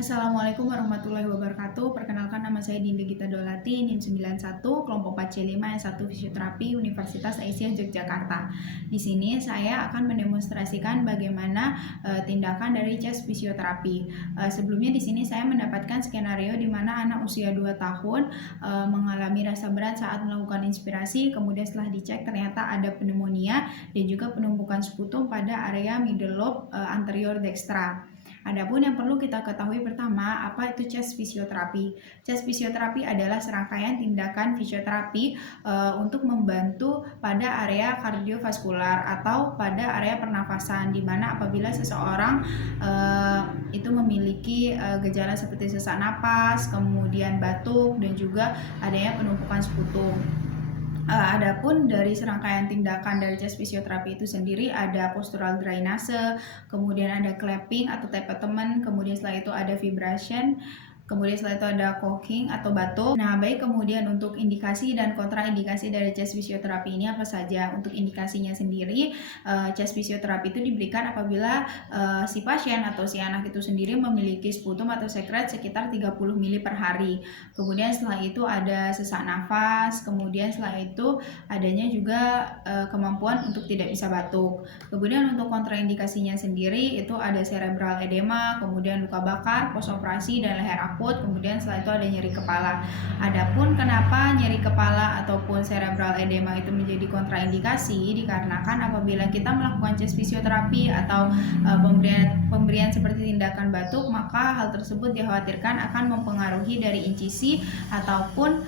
Assalamualaikum warahmatullahi wabarakatuh. Perkenalkan, nama saya Dinda Gita Dolati, NIM 91, kelompok 4C5 S1 Fisioterapi Universitas Aisyah Yogyakarta. Di sini saya akan mendemonstrasikan bagaimana tindakan dari chest fisioterapi. Sebelumnya di sini saya mendapatkan skenario di mana anak usia 2 tahun mengalami rasa berat saat melakukan inspirasi, kemudian setelah dicek ternyata ada pneumonia dan juga penumpukan sputum pada area middle lobe anterior dextra. Adapun yang perlu kita ketahui pertama, apa itu chest fisioterapi? Chest fisioterapi adalah serangkaian tindakan fisioterapi untuk membantu pada area kardiovaskular atau pada area pernafasan, di mana apabila seseorang itu memiliki gejala seperti sesak napas, kemudian batuk, dan juga adanya penumpukan sputum. Adapun dari serangkaian tindakan dari chest fisioterapi itu sendiri ada postural drainase, kemudian ada clapping atau tapetement, kemudian setelah itu ada vibration, kemudian setelah itu ada coughing atau batuk. Nah, baik, kemudian untuk indikasi dan kontraindikasi dari chest fisioterapi ini apa saja? Untuk indikasinya sendiri, chest fisioterapi itu diberikan apabila si pasien atau si anak itu sendiri memiliki sputum atau sekret sekitar 30 ml per hari. Kemudian setelah itu ada sesak nafas, kemudian setelah itu adanya juga kemampuan untuk tidak bisa batuk. Kemudian untuk kontraindikasinya sendiri itu ada cerebral edema, kemudian luka bakar, postoperasi, dan leher akut. Kemudian setelah itu ada nyeri kepala. Adapun kenapa nyeri kepala ataupun cerebral edema itu menjadi kontraindikasi, dikarenakan apabila kita melakukan chest fisioterapi atau pemberian seperti tindakan batuk, maka hal tersebut dikhawatirkan akan mempengaruhi dari incisi ataupun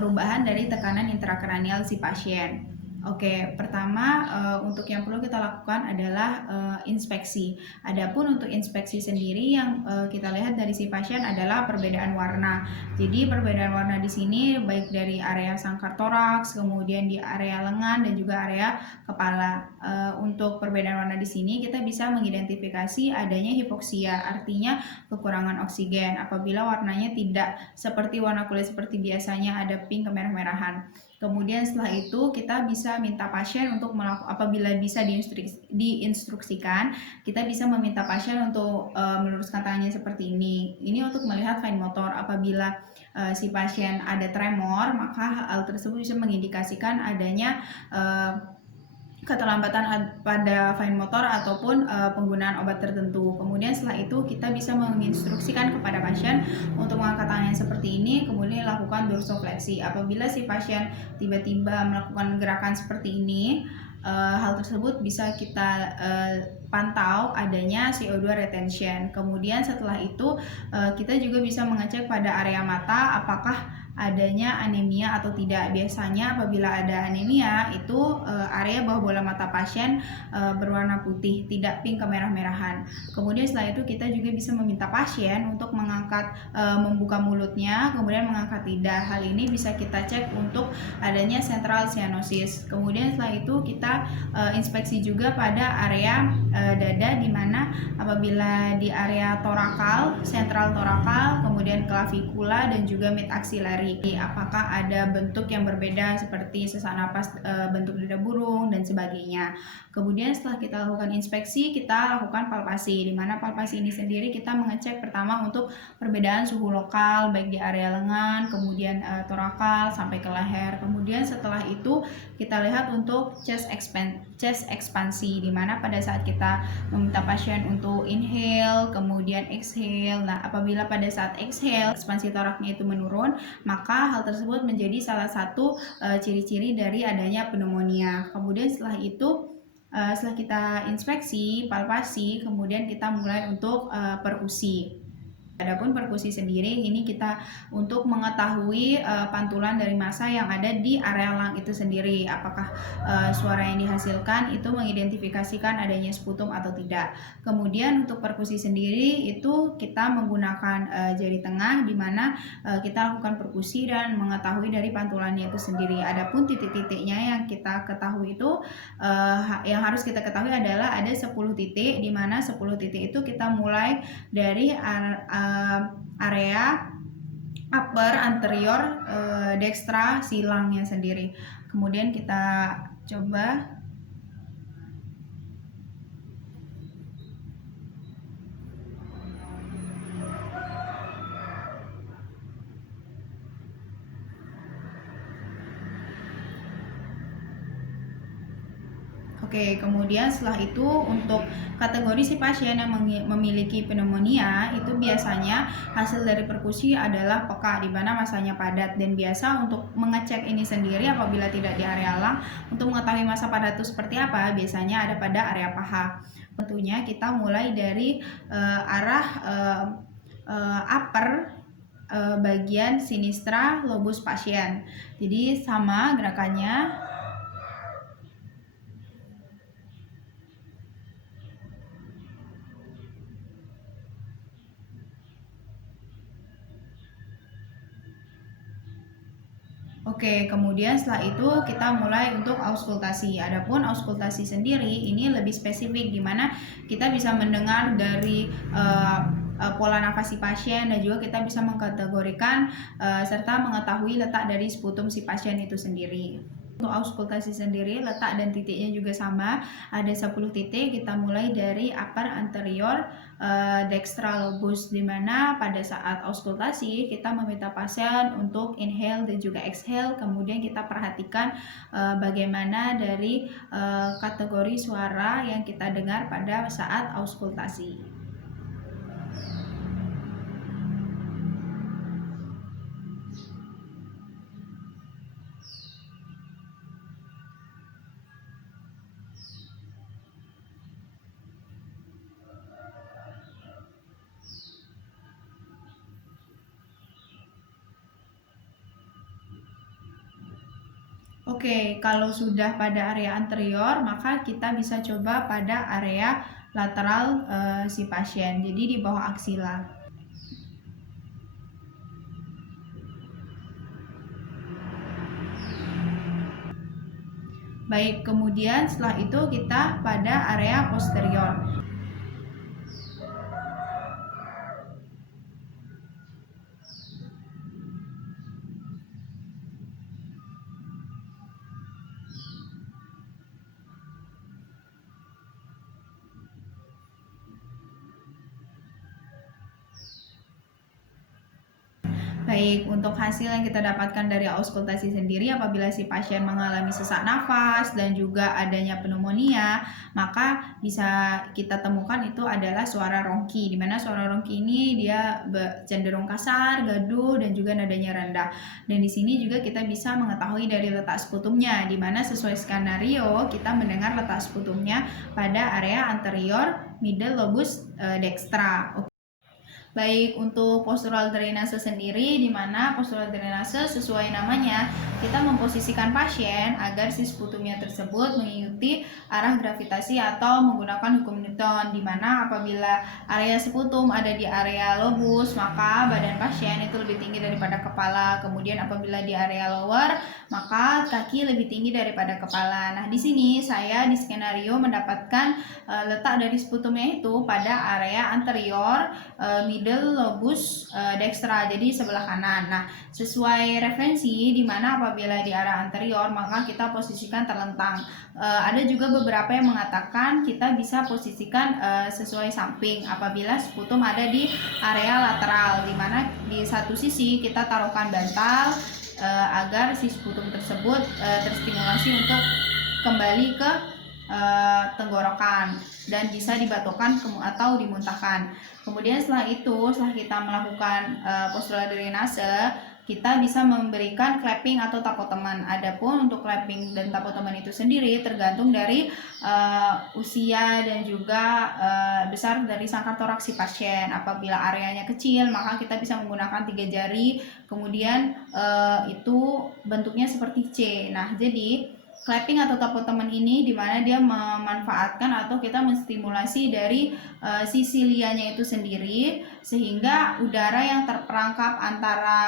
perubahan dari tekanan intrakranial si pasien. Oke, pertama untuk yang perlu kita lakukan adalah inspeksi. Adapun untuk inspeksi sendiri yang kita lihat dari si pasien adalah perbedaan warna. Jadi perbedaan warna di sini baik dari area sangkar toraks, kemudian di area lengan dan juga area kepala. Untuk perbedaan warna di sini kita bisa mengidentifikasi adanya hipoksia, artinya kekurangan oksigen. Apabila warnanya tidak seperti warna kulit seperti biasanya ada pink kemerah-merahan. Kemudian setelah itu kita bisa minta pasien untuk apabila bisa diinstruksikan, kita bisa meminta pasien untuk meluruskan tangannya seperti ini. Ini untuk melihat fine motor. Apabila si pasien ada tremor, maka hal tersebut bisa mengindikasikan adanya keterlambatan pada fine motor ataupun penggunaan obat tertentu. Kemudian setelah itu kita bisa menginstruksikan kepada pasien untuk mengangkat tangannya seperti ini, kemudian lakukan dorsofleksi. Apabila si pasien tiba-tiba melakukan gerakan seperti ini, hal tersebut bisa kita pantau adanya CO2 retention. Kemudian setelah itu kita juga bisa mengecek pada area mata apakah adanya anemia atau tidak. Biasanya apabila ada anemia itu area bawah bola mata pasien berwarna putih, tidak pink kemerah-merahan. Kemudian setelah itu kita juga bisa meminta pasien untuk mengangkat membuka mulutnya, kemudian mengangkat lidah. Hal ini bisa kita cek untuk adanya central cyanosis. Kemudian setelah itu kita inspeksi juga pada area dada, di mana apabila di area torakal, sentral torakal, kemudian klavikula dan juga mid axillary, apakah ada bentuk yang berbeda seperti sesak napas bentuk lidah burung dan sebagainya. Kemudian setelah kita lakukan inspeksi, kita lakukan palpasi, di mana palpasi ini sendiri kita mengecek pertama untuk perbedaan suhu lokal baik di area lengan, kemudian torakal sampai ke leher. Kemudian setelah itu kita lihat untuk chest ekspansi, di mana pada saat kita meminta pasien untuk inhale, kemudian exhale. Nah, apabila pada saat exhale ekspansi toraknya itu menurun, maka hal tersebut menjadi salah satu ciri-ciri dari adanya pneumonia. Kemudian setelah itu setelah kita inspeksi, palpasi, kemudian kita mulai untuk perkusi. Adapun perkusi sendiri ini kita untuk mengetahui pantulan dari massa yang ada di area lung itu sendiri, apakah suara yang dihasilkan itu mengidentifikasikan adanya sputum atau tidak. Kemudian untuk perkusi sendiri itu kita menggunakan jari tengah, di mana kita lakukan perkusi dan mengetahui dari pantulannya itu sendiri. Adapun titik-titiknya yang kita ketahui itu yang harus kita ketahui adalah ada 10 titik, di mana 10 titik itu kita mulai dari area upper anterior dextra silangnya sendiri. Kemudian kita coba Oke, kemudian setelah itu untuk kategori si pasien yang memiliki pneumonia itu biasanya hasil dari perkusi adalah peka di mana masanya padat, dan biasa untuk mengecek ini sendiri apabila tidak di area lung untuk mengetahui masa padat itu seperti apa, biasanya ada pada area paha. Tentunya kita mulai dari arah upper bagian sinistra lobus pasien. Jadi sama gerakannya. Oke, kemudian setelah itu kita mulai untuk auskultasi. Adapun auskultasi sendiri ini lebih spesifik, di mana kita bisa mendengar dari pola nafas si pasien, dan juga kita bisa mengkategorikan serta mengetahui letak dari sputum si pasien itu sendiri. Untuk auskultasi sendiri, letak dan titiknya juga sama, ada 10 titik. Kita mulai dari upper anterior dextral lobus, di mana pada saat auskultasi kita meminta pasien untuk inhale dan juga exhale. Kemudian kita perhatikan bagaimana dari kategori suara yang kita dengar pada saat auskultasi. Oke, kalau sudah pada area anterior, maka kita bisa coba pada area lateral si pasien, jadi di bawah aksila. Baik, kemudian setelah itu kita pada area posterior. Baik, untuk hasil yang kita dapatkan dari auskultasi sendiri, apabila si pasien mengalami sesak nafas dan juga adanya pneumonia, maka bisa kita temukan itu adalah suara rongki, di mana suara rongki ini dia cenderung kasar, gaduh, dan juga nadanya rendah. Dan di sini juga kita bisa mengetahui dari letak sputumnya, di mana sesuai skenario kita mendengar letak sputumnya pada area anterior middle lobus dextra. Baik, untuk postural drainase sendiri, di mana postural drainase sesuai namanya, kita memposisikan pasien agar si sputumnya tersebut mengikuti arah gravitasi atau menggunakan hukum Newton, di mana apabila area sputum ada di area lobus, maka badan pasien itu lebih tinggi daripada kepala. Kemudian apabila di area lower, maka kaki lebih tinggi daripada kepala. Nah, di sini saya di skenario mendapatkan letak dari sputumnya itu pada area anterior middle lobus dextra, jadi sebelah kanan. Nah, sesuai referensi, di mana apabila di area anterior maka kita posisikan terlentang. Ada juga beberapa yang mengatakan kita bisa posisikan sesuai samping apabila sputum ada di area lateral, di mana di satu sisi kita taruhkan bantal agar si sputum tersebut terstimulasi untuk kembali ke tenggorokan dan bisa dibatukkan atau dimuntahkan. Kemudian setelah kita melakukan postural drainase, kita bisa memberikan clapping atau tapoteman. Adapun untuk clapping dan tapoteman itu sendiri tergantung dari usia dan juga besar dari sangkar toraks si pasien. Apabila areanya kecil, maka kita bisa menggunakan 3 jari. Kemudian itu bentuknya seperti C. Nah, jadi clapping atau tapoteman ini dimana dia memanfaatkan atau kita menstimulasi dari sisi lianya itu sendiri, sehingga udara yang terperangkap antara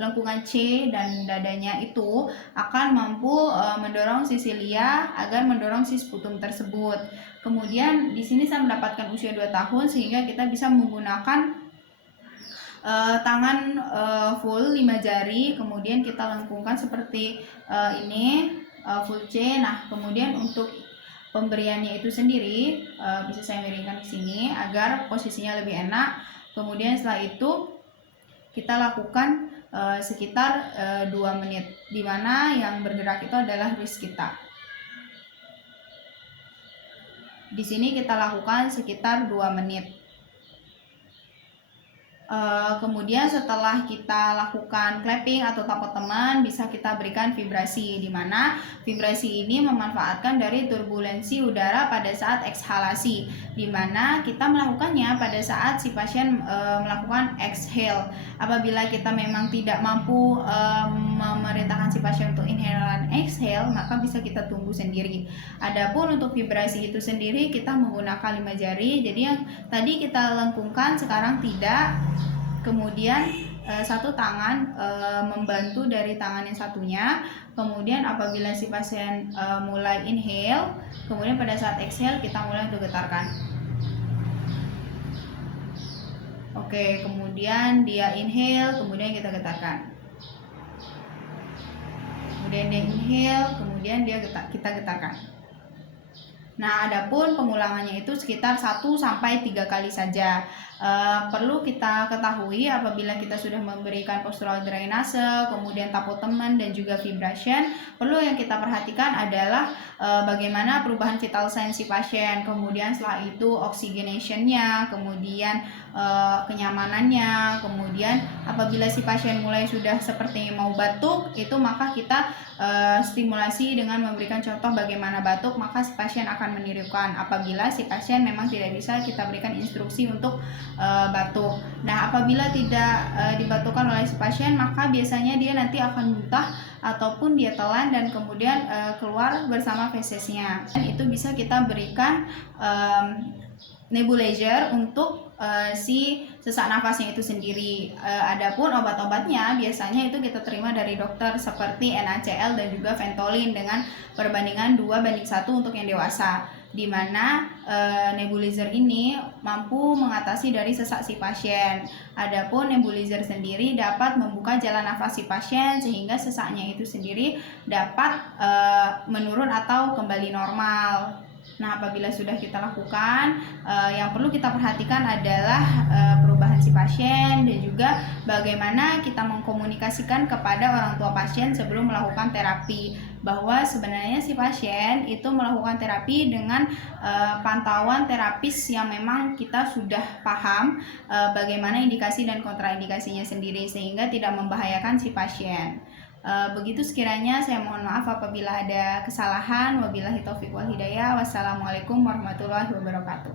lengkungan C dan dadanya itu akan mampu mendorong sisi lia agar mendorong si sputum tersebut. Kemudian di sini saya mendapatkan usia 2 tahun, sehingga kita bisa menggunakan tangan full 5 jari, kemudian kita lengkungkan seperti ini, full C. Nah, kemudian untuk pemberiannya itu sendiri bisa saya miringkan ke sini agar posisinya lebih enak. Kemudian setelah itu kita lakukan sekitar 2 menit, di mana yang bergerak itu adalah wrist kita. Di sini kita lakukan sekitar 2 menit. Kemudian setelah kita lakukan clapping atau tapak teman, bisa kita berikan vibrasi, di mana vibrasi ini memanfaatkan dari turbulensi udara pada saat ekshalasi, di mana kita melakukannya pada saat si pasien melakukan exhale. Apabila kita memang tidak mampu memerintahkan si pasien untuk inhale dan exhale, maka bisa kita tunggu sendiri. Adapun untuk vibrasi itu sendiri kita menggunakan 5 jari, jadi yang tadi kita lengkungkan sekarang tidak. Kemudian satu tangan membantu dari tangan yang satunya. Kemudian apabila si pasien mulai inhale, kemudian pada saat exhale kita mulai untuk getarkan. Oke, kemudian dia inhale, kemudian kita getarkan. Kemudian dia inhale, kemudian kita getarkan. Nah, adapun pengulangannya itu sekitar 1-3 kali saja. Perlu kita ketahui apabila kita sudah memberikan postural drainase, kemudian tapotemen dan juga vibration, perlu yang kita perhatikan adalah bagaimana perubahan vital sign si pasien, kemudian setelah itu oxygenation-nya, kemudian kenyamanannya, kemudian apabila si pasien mulai sudah seperti mau batuk, itu maka kita stimulasi dengan memberikan contoh bagaimana batuk, maka si pasien akan menirukan. Apabila si pasien memang tidak bisa, kita berikan instruksi untuk batuk. Nah, apabila tidak dibatukkan oleh si pasien, maka biasanya dia nanti akan muntah ataupun dia telan dan kemudian keluar bersama fesesnya. Dan itu bisa kita berikan nebulizer untuk si sesak nafasnya itu sendiri. Adapun obat-obatnya biasanya itu kita terima dari dokter seperti NaCl dan juga Ventolin dengan perbandingan 2:1 untuk yang dewasa, di mana nebulizer ini mampu mengatasi dari sesak si pasien. Adapun nebulizer sendiri dapat membuka jalan nafas si pasien sehingga sesaknya itu sendiri dapat menurun atau kembali normal. Nah, apabila sudah kita lakukan, yang perlu kita perhatikan adalah perubahan si pasien dan juga bagaimana kita mengkomunikasikan kepada orang tua pasien sebelum melakukan terapi, bahwa sebenarnya si pasien itu melakukan terapi dengan pantauan terapis yang memang kita sudah paham bagaimana indikasi dan kontraindikasinya sendiri sehingga tidak membahayakan si pasien. Begitu sekiranya, saya mohon maaf apabila ada kesalahan. Wabillahi taufiq wal hidayah. Wassalamualaikum warahmatullahi wabarakatuh.